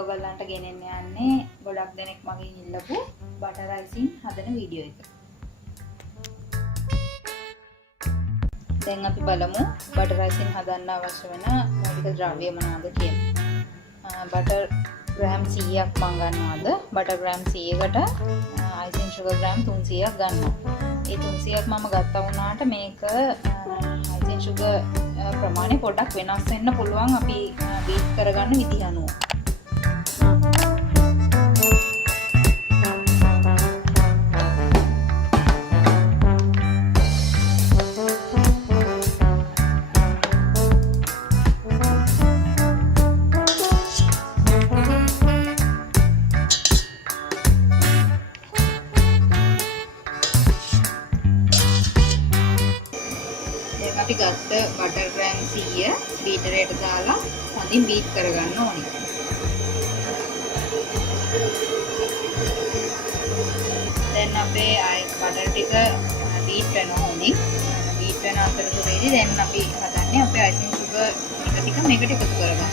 ඔයගලන්ට ගෙනෙන්න යන්නේ ගොඩක් දෙනෙක් මගෙන් ඉල්ලපු බටර් අයිසින් හදන වීඩියෝ එක. දැන් අපි බලමු බටර් අයිසින් හදන්න අවශ්‍ය වෙන මූලික ද්‍රව්‍ය මොනවද කියලා. බටර් ග්‍රෑම් 100ක් මම ගන්නවාද. බටර් ග්‍රෑම් 100කට අයිසින් sugar ග්‍රෑම් 300ක් ගන්නවා. ඒ 300ක් මම ගත්තා වුණාට මේක අයිසින් sugar ප්‍රමාණය පොඩ්ඩක් වෙනස් වෙන්න පුළුවන් අපි බීට් කරගන්න විදිහ අනුව. අපි ගත්ත බටර් ග්‍රෑම් 100 බීටරයට දාලා හොඳින් බීට් කරගන්න ඕනේ. දැන් අපේ බටර් ටික බීට් වෙනවා හොඳින්. බීට් වෙන අතරතුරේදී දැන් අපි හදන්නේ අපේ අයිසින් sugar ටික මේකට එකතු කරගන්න.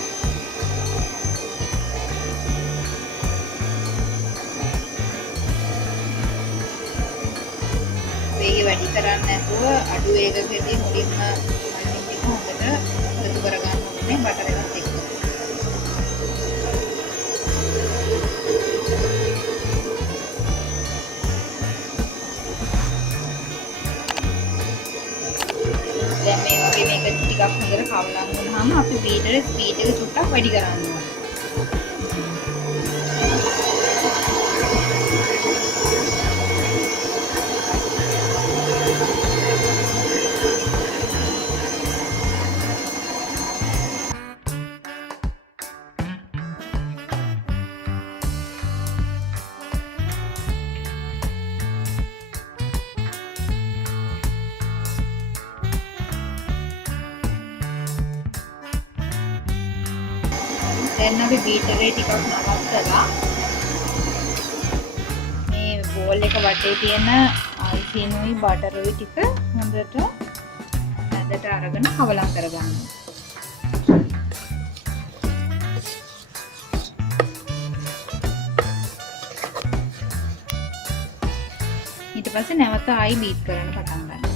වේගය වැඩි කරන්නේ නැතුව අඩු වේගකදී මුලින්ම අයිසින් ටික හොඳට එකතු කරගන්න ඕනේ බටර් එකත් එක්ක. දැන් මේ වගේ මේක ටිකක් හොඳට කවලම් වුණාම අපි බීටරේ ස්පීඩ් එක චුට්ටක් වැඩි කරන්න ඕනේ. දැන් අපි බීටරේ ටිකක් නවත්තලා මේ බෝල් එක වටේ තියෙන අයිසිනුයි බටරුයි ටික හොඳට මැදට අරගෙන කවලම් කරගන්න. ඊට පස්සේ නැවත ආයි බීට් කරන්න පටන් ගන්න.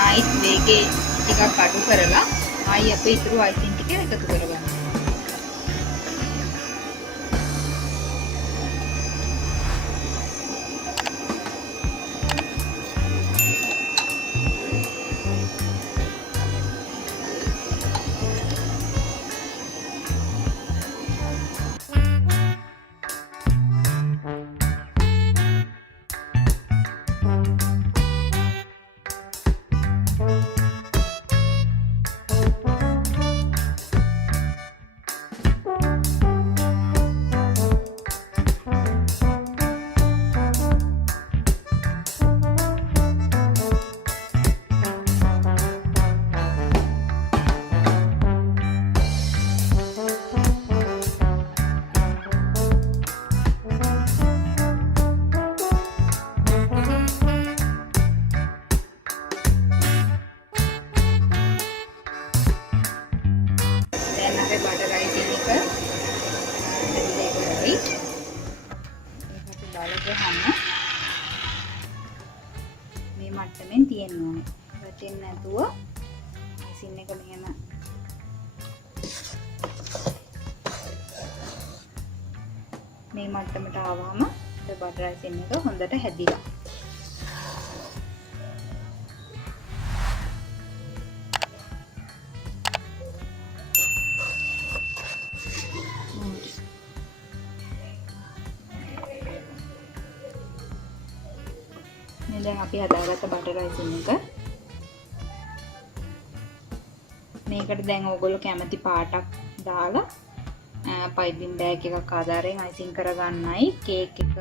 ආයිත් වේගය ටිකක් අඩු කරලා ආයි අපේ ඉතුරු අයිසින් ටික එකතු කරගන්න. බටර් අයිසින් එක දෙකේ කරයි. ඒකට දාලා මේ මට්ටමින් තියෙන්න ඕනේ. වැටෙන්නේ නැතුව අයිසින් එක මෙහෙම මේ මට්ටමට ආවම බටර් අයිසින් එක හොඳට හැදිලා. දැන් අපි හදාගත්ත බටර් අයිසින් එක මේකට දැන් ඕගොල්ලෝ කැමති පාටක් දාලා පයිපින් බෑග් එකක් ආධාරයෙන් අයිසින් කරගන්නයි කේක් එක